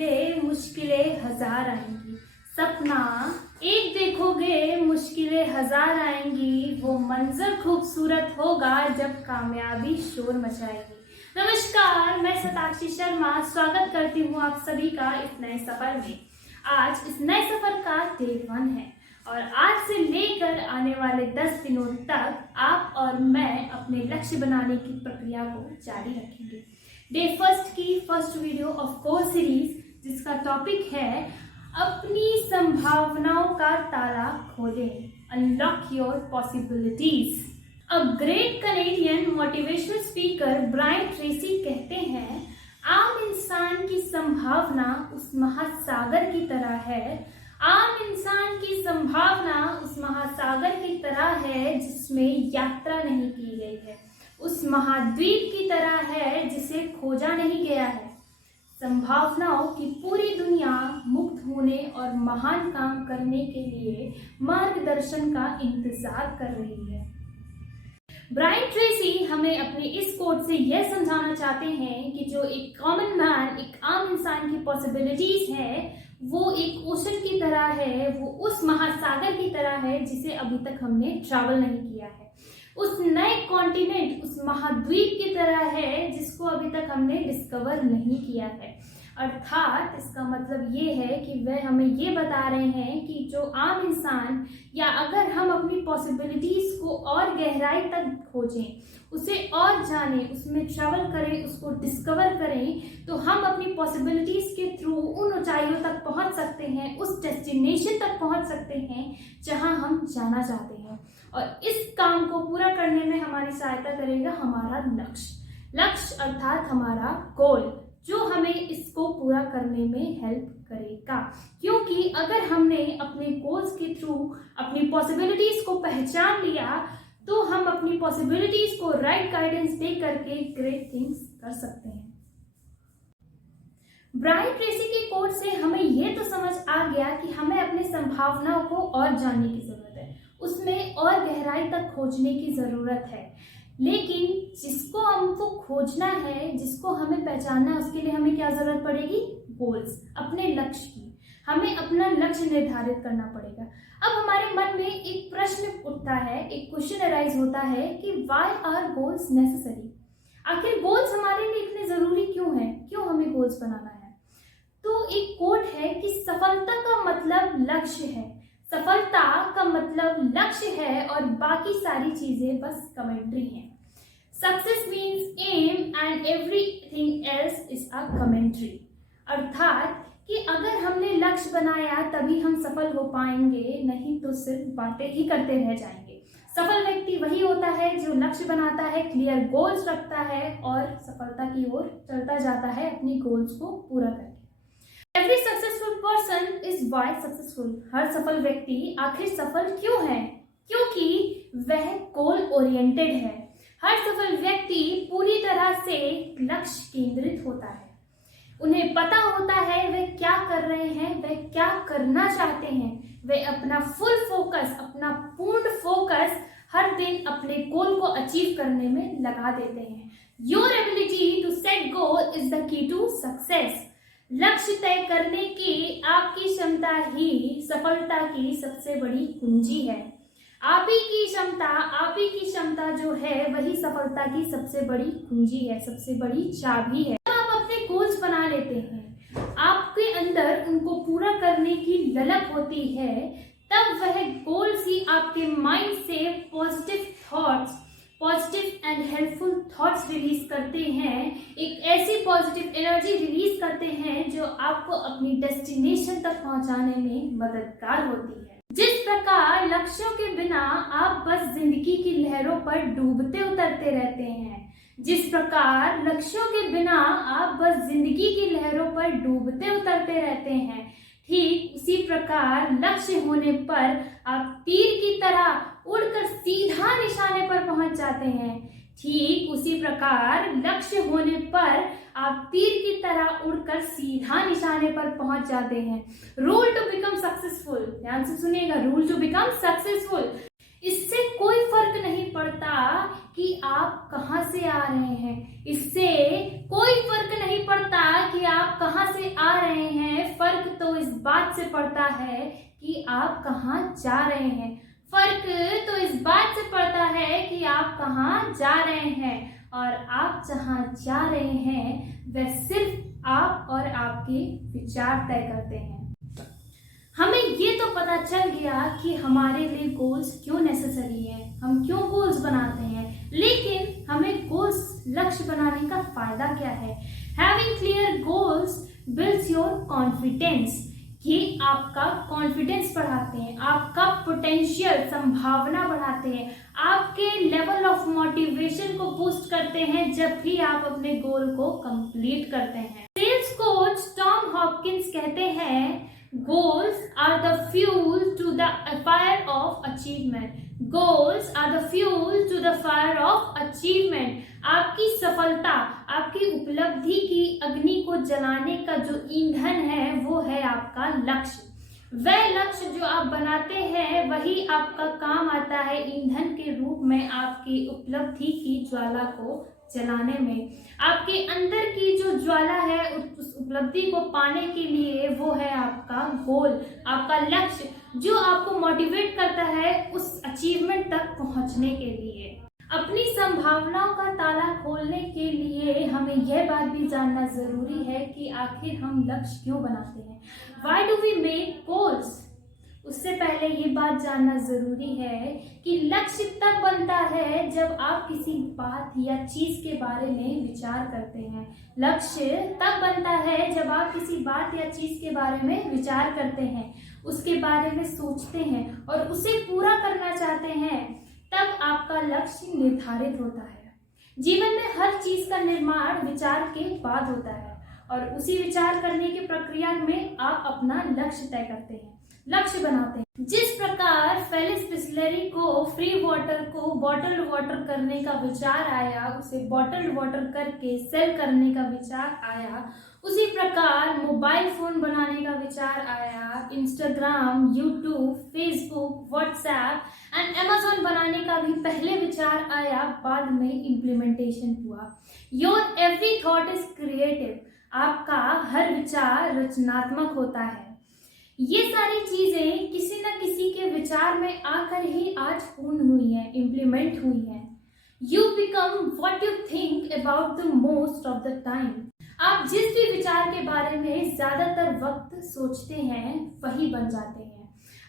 देखोगे मुश्किलें हजार आएंगी। सपना एक देखोगे मुश्किलें हजार आएंगी। वो मंजर खूबसूरत होगा जब कामयाबी शोर मचाएगी। नमस्कार, मैं सताक्षी शर्मा स्वागत करती हूँ आप सभी का इस नए सफर में। आज इस नए सफर का डे 1 है और आज से लेकर आने वाले 10 दिनों तक आप और मैं अपने लक्ष्य बनाने की प्रक्रिया को जारी रखेंगे। डे 1 की first video of course series जिसका टॉपिक है अपनी संभावनाओं का ताला खोलें, unlock your possibilities. A great Canadian motivational speaker Brian Tracy कहते हैं, आम इंसान की संभावना उस महासागर की तरह है। आम इंसान की संभावना उस महासागर की तरह है जिसमें यात्रा नहीं की गई है, उस महाद्वीप की तरह है जिसे खोजा नहीं गया है। संभावनाओं की पूरी दुनिया मुक्त होने और महान काम करने के लिए मार्गदर्शन का इंतजार कर रही है। ब्रायन ट्रेसी हमें अपने इस कोट से यह समझाना चाहते हैं कि जो एक कॉमन मैन, एक आम इंसान की पॉसिबिलिटीज है, वो एक ओशन की तरह है, वो उस महासागर की तरह है जिसे अभी तक हमने ट्रैवल नहीं किया है। उस नए कॉन्टिनेंट, उस महाद्वीप की तरह है जिसको अभी तक हमने डिस्कवर नहीं किया है। अर्थात इसका मतलब ये है कि वह हमें ये बता रहे हैं कि जो आम इंसान, या अगर हम अपनी पॉसिबिलिटीज को और गहराई तक खोजें, उसे और जानें, उसमें ट्रैवल करें, उसको डिस्कवर करें, तो हम अपनी पॉसिबिलिटीज के थ्रू उन ऊंचाइयों तक पहुंच सकते हैं, उस डेस्टिनेशन तक पहुंच सकते हैं जहां हम जाना चाहते हैं। और इस काम को पूरा करने में हमारी सहायता करेगा हमारा लक्ष्य अर्थात हमारा गोल, जो हमें इसको पूरा करने में हेल्प करेगा। क्योंकि अगर हमने अपने गोल्स के थ्रू अपनी पॉसिबिलिटीज को पहचान लिया तो हम अपनी पॉसिबिलिटीज को राइट गाइडेंस दे करके ग्रेट थिंग्स कर सकते हैं। ब्रायन ट्रेसी के कोट से हमें यह तो समझ आ गया कि हमें अपनी संभावनाओं को और जानने की जरूरत है, उसमें और गहराई तक खोजने की जरूरत है। लेकिन जिसको हमको खोजना है, जिसको हमें पहचानना है, उसके लिए हमें क्या जरूरत पड़ेगी? गोल्स, अपने लक्ष्य की। हमें अपना लक्ष्य निर्धारित करना पड़ेगा। अब हमारे मन में एक प्रश्न उठता है, एक क्वेश्चन अराइज होता है कि व्हाई आर गोल्स नेसेसरी? आखिर गोल्स हमारे लिए इतने जरूरी क्यों है? क्यों हमें गोल्स बनाना है? तो एक कोट है कि सफलता का मतलब लक्ष्य है, सफलता का मतलब लक्ष्य है और बाकी सारी चीजें बस कमेंट्री हैं। Success means M and everything else is a commentary. अर्थात कि अगर हमने लक्ष्य बनाया तभी हम सफल हो पाएंगे, नहीं तो सिर्फ बातें ही करते रह जाएंगे। सफल व्यक्ति वही होता है जो लक्ष्य बनाता है, क्लियर गोल्स रखता है और सफलता की ओर चलता जाता है अपनी गोल्स को पूरा करके। Every successful person is why successful। हर सफल व्यक्ति आखिर सफल क्यों है? क्योंकि वह गोल ओरिएंटेड है। हर सफल व्यक्ति पूरी तरह से लक्ष्य केंद्रित होता है। उन्हें पता होता है वे क्या कर रहे हैं, वे क्या करना चाहते हैं। वे अपना फुल फोकस, अपना पूर्ण फोकस हर दिन अपने गोल को अचीव करने में लगा देते हैं। Your ability to set goal is the key to success। लक्ष्य तय करने की आपकी क्षमता ही सफलता की सबसे बड़ी कुंजी है। आप ही की क्षमता जो है वही सफलता की सबसे बड़ी कुंजी है, सबसे बड़ी चाबी है। जब आप अपने गोल्स बना लेते हैं, आपके अंदर उनको पूरा करने की ललक होती है, तब वह गोल्स ही आपके माइंड से positive thoughts, positive and helpful thoughts release करते हैं। एक ऐसी पॉजिटिव एनर्जी रिलीज करते हैं जो आपको अपनी डेस्टिनेशन तक पहुंचाने में मददगार होती है। जिस प्रकार लक्ष्यों के बिना आप बस जिंदगी की लहरों पर डूबते उतरते रहते हैं, जिस प्रकार लक्ष्यों के बिना आप बस जिंदगी की लहरों पर डूबते उतरते रहते हैं, ठीक उसी प्रकार लक्ष्य होने पर आप तीर की तरह उड़कर सीधा निशाने पर पहुंच जाते हैं। ठीक उसी प्रकार लक्ष्य होने पर आप तीर की तरह उड़कर सीधा निशाने पर पहुंच जाते हैं। रूल टू बिकम सक्सेसफुल, ध्यान से सुनिएगा, रूल टू बिकम सक्सेसफुल। इससे कोई फर्क नहीं पड़ता कि आप कहां से आ रहे हैं, इससे कोई फर्क नहीं पड़ता कि आप कहां से से आ रहे हैं, फर्क तो इस बात से पड़ता है कि आप कहाँ जा रहे हैं। फर्क तो इस बात से पड़ता है कि आप कहाँ जा रहे हैं, और आप जहाँ जा रहे हैं वह सिर्फ आप और आपके विचार तय करते हैं। हमें ये तो पता चल गया कि हमारे लिए गोल्स क्यों नेसेसरी है, हम क्यों गोल्स बनाते हैं, लेकिन हमें गोल्स, लक्ष्य बनाने का फायदा क्या है। Having clear goals builds your confidence. ये आपका कॉन्फिडेंस बढ़ाते हैं, आपका पोटेंशियल, संभावना बढ़ाते हैं, आपके लेवल ऑफ मोटिवेशन को बूस्ट करते हैं जब भी आप अपने गोल को कंप्लीट करते हैं। सेल्स कोच टॉम हॉपकिंस कहते हैं, goals are the fuel to the fire of achievement. Goals are the fuel to the fire of achievement. आपकी सफलता, आपकी उपलब्धि की अग्नि को जलाने का जो ईंधन है वो है आपका लक्ष्य। वह लक्ष्य जो आप बनाते हैं वही आपका काम आता है ईंधन के रूप में आपकी उपलब्धि की ज्वाला को जलाने में। आपके अंदर की जो ज्वाला है उस उपलब्धि को पाने के लिए वो है आपका गोल, आपका लक्ष्य, जो आपको मोटिवेट करता है उस अचीवमेंट तक पहुंचने के लिए। अपनी संभावनाओं का ताला खोलने के लिए हमें यह बात भी जानना जरूरी है कि आखिर हम लक्ष्य क्यों बनाते हैं। Why do we make goals? उससे पहले ये बात जानना जरूरी है कि लक्ष्य तब बनता है जब आप किसी बात या चीज के बारे में विचार करते हैं। लक्ष्य तब बनता है जब आप किसी बात या चीज के बारे में विचार करते हैं, उसके बारे में सोचते हैं और उसे पूरा करना चाहते हैं, तब आपका लक्ष्य निर्धारित होता है। जीवन में हर चीज का निर्माण विचार के बाद होता है और उसी विचार करने की प्रक्रिया में आप अपना लक्ष्य तय करते हैं, लक्ष्य बनाते हैं। जिस प्रकार फेलिक्स बिस्लेरी को फ्री वाटर को बॉटल्ड वाटर करने का विचार आया, उसे बॉटल्ड वाटर करके सेल करने का विचार आया, उसी प्रकार मोबाइल फोन बनाने का विचार आया, Instagram, YouTube, Facebook, WhatsApp and Amazon बनाने का भी पहले विचार आया, बाद में इम्प्लीमेंटेशन हुआ। Your every thought is creative. आपका हर विचार रचनात्मक होता है। ये सारी चीजें किसी न किसी के विचार में आकर ही आज पूर्ण हुई है, इम्प्लीमेंट हुई है। You become what you think about the most of the time. आप जिस भी विचार के बारे में ज्यादातर वक्त सोचते हैं वही बन जाते हैं।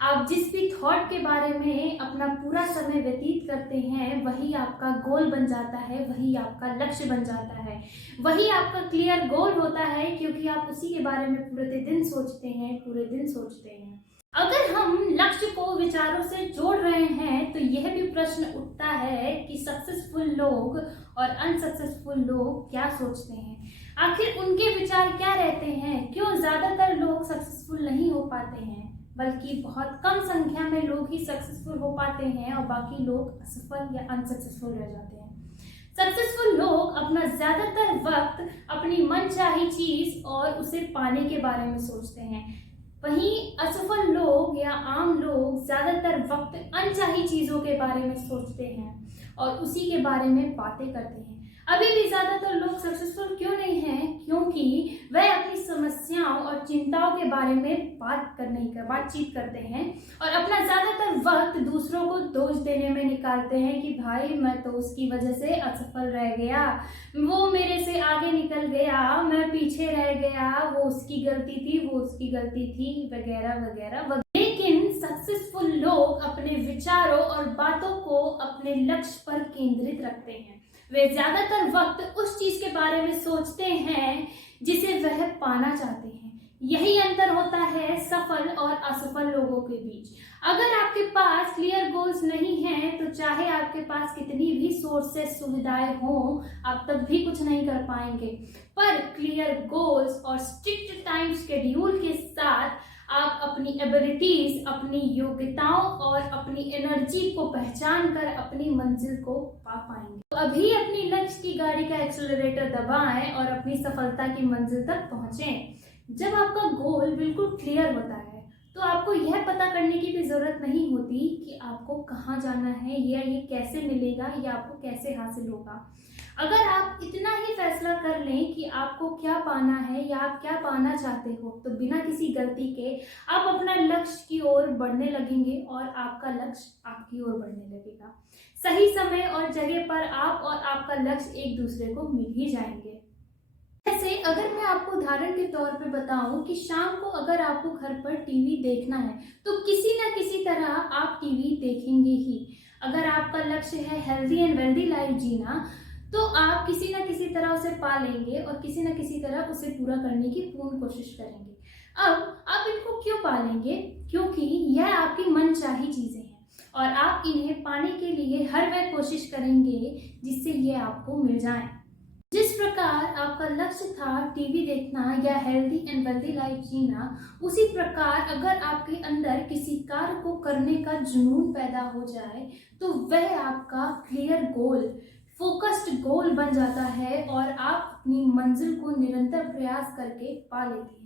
आप जिस भी थॉट के बारे में अपना पूरा समय व्यतीत करते हैं वही आपका गोल बन जाता है, वही आपका लक्ष्य बन जाता है, वही आपका क्लियर गोल होता है, क्योंकि आप उसी के बारे में पूरे दिन सोचते हैं, पूरे दिन सोचते हैं। अगर हम लक्ष्य को विचारों से जोड़ रहे हैं तो यह भी प्रश्न उठता है कि सक्सेसफुल लोग और अनसक्सेसफुल लोग क्या सोचते हैं, आखिर उनके विचार क्या रहते हैं, क्यों ज्यादातर लोग सक्सेसफुल नहीं हो पाते हैं, बल्कि बहुत कम संख्या में लोग ही सक्सेसफुल हो पाते हैं और बाकी लोग असफल या अनसक्सेसफुल रह जाते हैं। सक्सेसफुल लोग अपना ज्यादातर वक्त अपनी मनचाही चीज और उसे पाने के बारे में सोचते हैं, वहीं असफल लोग या आम लोग ज्यादातर वक्त अनचाही चीजों के बारे में सोचते हैं और उसी के बारे में बातें करते हैं। अभी भी ज्यादातर लोग सक्सेसफुल क्यों नहीं हैं? क्योंकि वह अपनी समस्याओं और चिंताओं के बारे में बातचीत करते हैं और अपना ज्यादातर वक्त दूसरों को दोष देने में निकालते हैं कि भाई मैं तो उसकी वजह से असफल रह गया, वो मेरे से आगे निकल गया, मैं पीछे रह गया, वो उसकी गलती थी, वो उसकी गलती थी, वगैरह वगैरह। लेकिन सक्सेसफुल लोग अपने विचारों और बातों को अपने लक्ष्य पर केंद्रित रखते हैं। वे ज्यादातर वक्त उस चीज के बारे में सोचते हैं जिसे वह पाना चाहते हैं। यही अंतर होता है सफल और असफल लोगों के बीच। अगर आपके पास क्लियर गोल्स नहीं हैं तो चाहे आपके पास कितनी भी सोर्सेस, सुविधाएं हों, आप तब भी कुछ नहीं कर पाएंगे। पर क्लियर गोल्स और स्ट्रिक्ट टाइम शेड्यूल के साथ आप अपनी एबिलिटीज, अपनी योग्यताओं और अपनी एनर्जी को पहचान कर अपनी मंजिल को पा पाएंगे। तो अभी अपनी लक्ष्य की गाड़ी का एक्सेलरेटर दबाएं और अपनी सफलता की मंजिल तक पहुंचें। जब आपका गोल बिल्कुल क्लियर होता है तो आपको यह पता करने की भी जरूरत नहीं होती कि आपको कहाँ जाना है या ये कैसे मिलेगा या आपको कैसे हासिल होगा। अगर आप इतना ही फैसला कर लें कि आपको क्या पाना है या आप क्या पाना चाहते हो, तो बिना किसी गलती के आप अपना लक्ष्य की ओर बढ़ने लगेंगे और आपका लक्ष्य आपकी ओर बढ़ने लगेगा। सही समय और जगह पर आप और आपका लक्ष्य एक दूसरे को मिल ही जाएंगे। जैसे अगर मैं आपको उदाहरण के तौर पे बताऊं कि शाम को अगर आपको घर पर टीवी देखना है, तो किसी ना किसी तरह आप टीवी देखेंगे ही। अगर आपका लक्ष्य है हेल्दी एंड वेल्दी लाइफ जीना, तो आप किसी न किसी तरह उसे पा लेंगे और किसी न किसी तरह उसे पूरा करने की पूर्ण कोशिश करेंगे। अब आप इनको क्यों पालेंगे? क्योंकि यह आपकी मनचाही चीजें हैं और आप इन्हें पाने के लिए हर वह कोशिश करेंगे जिससे ये आपको मिल जाए। जिस प्रकार आपका लक्ष्य था टीवी देखना या हेल्दी एंड वेल्दी लाइफ जीना, उसी प्रकार अगर आपके अंदर किसी कार्य को करने का जुनून पैदा हो जाए, तो वह आपका क्लियर गोल, फोकस्ड गोल बन जाता है और आप अपनी मंजिल को निरंतर प्रयास करके पा लेते हैं।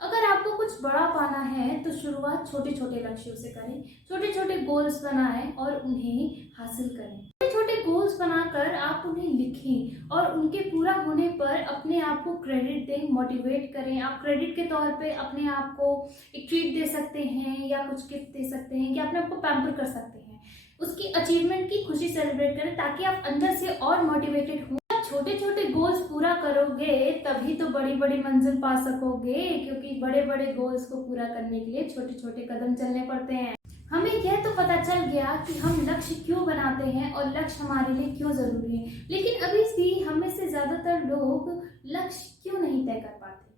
अगर आपको कुछ बड़ा पाना है, तो शुरुआत छोटे छोटे लक्ष्यों से करें, छोटे छोटे गोल्स बनाएं और उन्हें हासिल करें। छोटे छोटे गोल्स बनाकर आप उन्हें लिखें और उनके पूरा होने पर अपने आप को क्रेडिट दें, मोटिवेट करें। आप क्रेडिट के तौर पे अपने आप को एक ट्रीट दे सकते हैं या कुछ गिफ्ट दे सकते हैं या अपने आप को पैम्पर कर सकते हैं। उसकी अचीवमेंट की खुशी सेलिब्रेट करें ताकि आप अंदर से और मोटिवेटेड हों। छोटे छोटे गोल्स पूरा करोगे तभी तो बड़ी बड़ी मंजिल पा सकोगे, क्योंकि बड़े बड़े गोल्स को पूरा करने के लिए छोटे छोटे कदम चलने पड़ते हैं। हमें यह तो पता चल गया कि हम लक्ष्य क्यों बनाते हैं और लक्ष्य हमारे लिए क्यों जरूरी है, लेकिन अभी भी हमें से ज्यादातर लोग लक्ष्य क्यों नहीं तय कर पाते?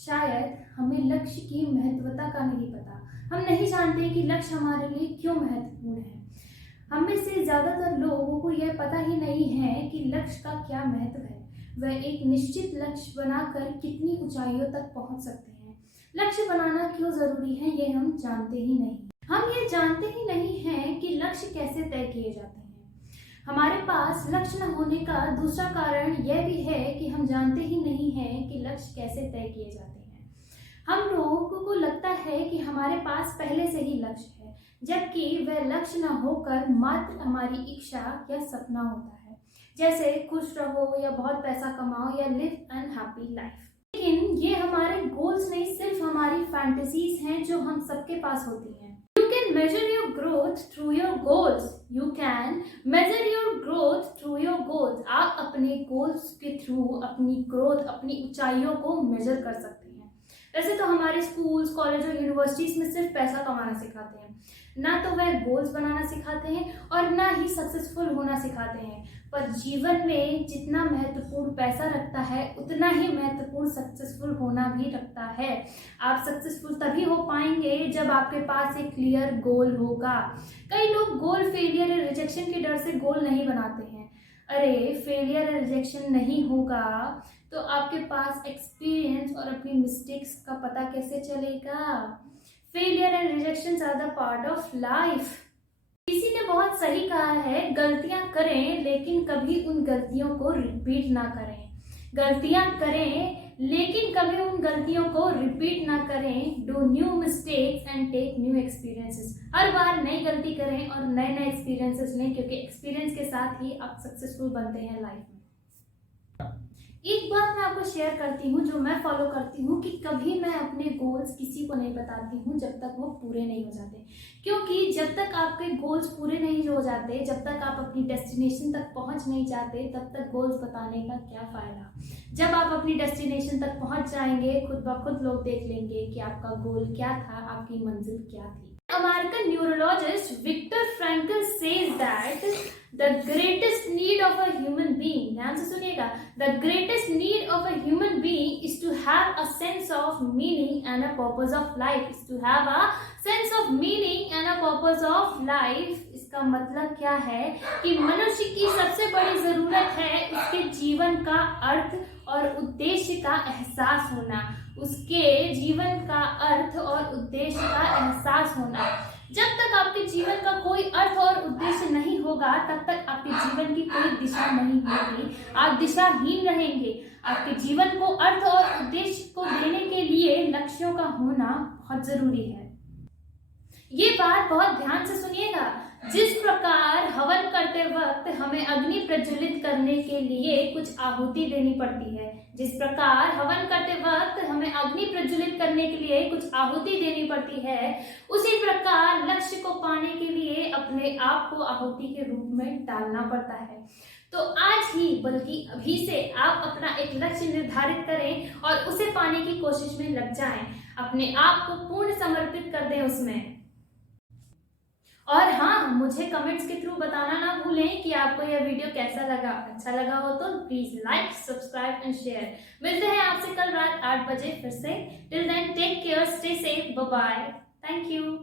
शायद हमें लक्ष्य की महत्वता का नहीं पता। हम नहीं जानते कि लक्ष्य हमारे लिए क्यों महत्वपूर्ण है। हम में से ज्यादातर लोगों को यह पता ही नहीं है कि लक्ष्य का क्या महत्व है। वह एक निश्चित लक्ष्य बनाकर कितनी ऊंचाइयों तक पहुंच सकते हैं। लक्ष्य बनाना क्यों जरूरी है, ये हम जानते ही नहीं। हम ये जानते ही नहीं हैं कि लक्ष्य कैसे तय किए जाते हैं। हमारे पास लक्ष्य न होने का दूसरा कारण यह भी है कि हम जानते ही नहीं हैं कि लक्ष्य कैसे तय किए जाते हैं। हम लोगों को लगता है कि हमारे पास पहले से ही लक्ष्य है, जबकि वह लक्ष्य न होकर मात्र हमारी इच्छा या सपना होता है, जैसे खुश रहो या बहुत पैसा कमाओ या लिव एन हैप्पी लाइफ। लेकिन ये हमारे गोल्स नहीं, सिर्फ हमारी फैंटेसीज हैं जो हम सबके पास होती हैं। You can measure your growth through your goals. You can measure your growth through your goals. आप अपने गोल्स के थ्रू अपनी ग्रोथ, अपनी ऊंचाइयों को मेजर कर सकते हैं। वैसे तो हमारे स्कूल्स, कॉलेज और यूनिवर्सिटीज में सिर्फ पैसा कमाना सिखाते हैं, ना तो वह गोल्स बनाना सिखाते हैं और ना ही सक्सेसफुल होना सिखाते हैं। पर जीवन में जितना महत्वपूर्ण पैसा रखता है, उतना ही महत्वपूर्ण सक्सेसफुल होना भी रखता है। आप सक्सेसफुल तभी हो पाएंगे जब आपके पास एक क्लियर गोल होगा। कई लोग गोल फेलियर या रिजेक्शन के डर से गोल नहीं बनाते हैं। अरे फेलियर या रिजेक्शन नहीं होगा तो आपके पास एक्सपीरियंस और अपनी मिस्टेक्स का पता कैसे चलेगा? Failure and rejection are the part of life. किसी ने बहुत सही कहा है, गलतियां करें लेकिन कभी उन गलतियों को रिपीट ना करें। गलतियां करें लेकिन कभी उन गलतियों को रिपीट ना करें। Do new mistakes and take new experiences. हर बार नई गलती करें और नए नए एक्सपीरियंसेस लें, क्योंकि एक्सपीरियंस के साथ ही आप सक्सेसफुल बनते हैं लाइफ में। एक बात मैं आपको शेयर करती हूँ जो मैं फॉलो करती हूँ कि कभी मैं अपने गोल्स किसी को नहीं बताती हूँ जब तक वो पूरे नहीं हो जाते। क्योंकि जब तक आपके गोल्स पूरे नहीं हो जाते, जब तक आप अपनी डेस्टिनेशन तक पहुँच नहीं जाते, तब तक गोल्स बताने का क्या फ़ायदा। जब आप अपनी डेस्टिनेशन तक पहुँच जाएंगे, खुद ब खुद लोग देख लेंगे कि आपका गोल क्या था, आपकी मंजिल क्या थी। American neurologist Viktor Frankl says that the greatest need of a human being, ध्यान से सुनिएगा, the greatest need of a human being is to have a sense of meaning and a purpose of life. Is to have a sense of meaning and a purpose of life. इसका मतलब क्या है कि मनुष्य की सबसे बड़ी जरूरत है उसके जीवन का अर्थ और उद्देश्य का एहसास होना। उसके जीवन का अर्थ और उद्देश्य का एहसास होना। जब तक आपके जीवन का कोई अर्थ और उद्देश्य नहीं होगा, तब तक आपके जीवन की कोई दिशा नहीं होगी। आप दिशाहीन रहेंगे। आपके जीवन को अर्थ और उद्देश्य को देने के लिए लक्ष्यों का होना बहुत जरूरी है। ये बात बहुत ध्यान से सुनिएगा। जिस प्रकार हवन करते वक्त हमें अग्नि प्रज्वलित करने के लिए कुछ आहुति देनी पड़ती है, जिस प्रकार हवन करते वक्त हमें अग्नि प्रज्वलित करने के लिए कुछ आहुति देनी पड़ती है, उसी प्रकार लक्ष्य को पाने के लिए अपने आप को आहुति के रूप में डालना पड़ता है। तो आज ही बल्कि अभी से आप अपना एक लक्ष्य निर्धारित करें और उसे पाने की कोशिश में लग जाएं, अपने आप को पूर्ण समर्पित कर दें उसमें। और हाँ, मुझे कमेंट्स के थ्रू बताना ना भूलें कि आपको यह वीडियो कैसा लगा। अच्छा लगा हो तो please like, subscribe and share. मिलते हैं आपसे कल रात 8 बजे फिर से। Till then take care, stay safe, bye bye, thank you.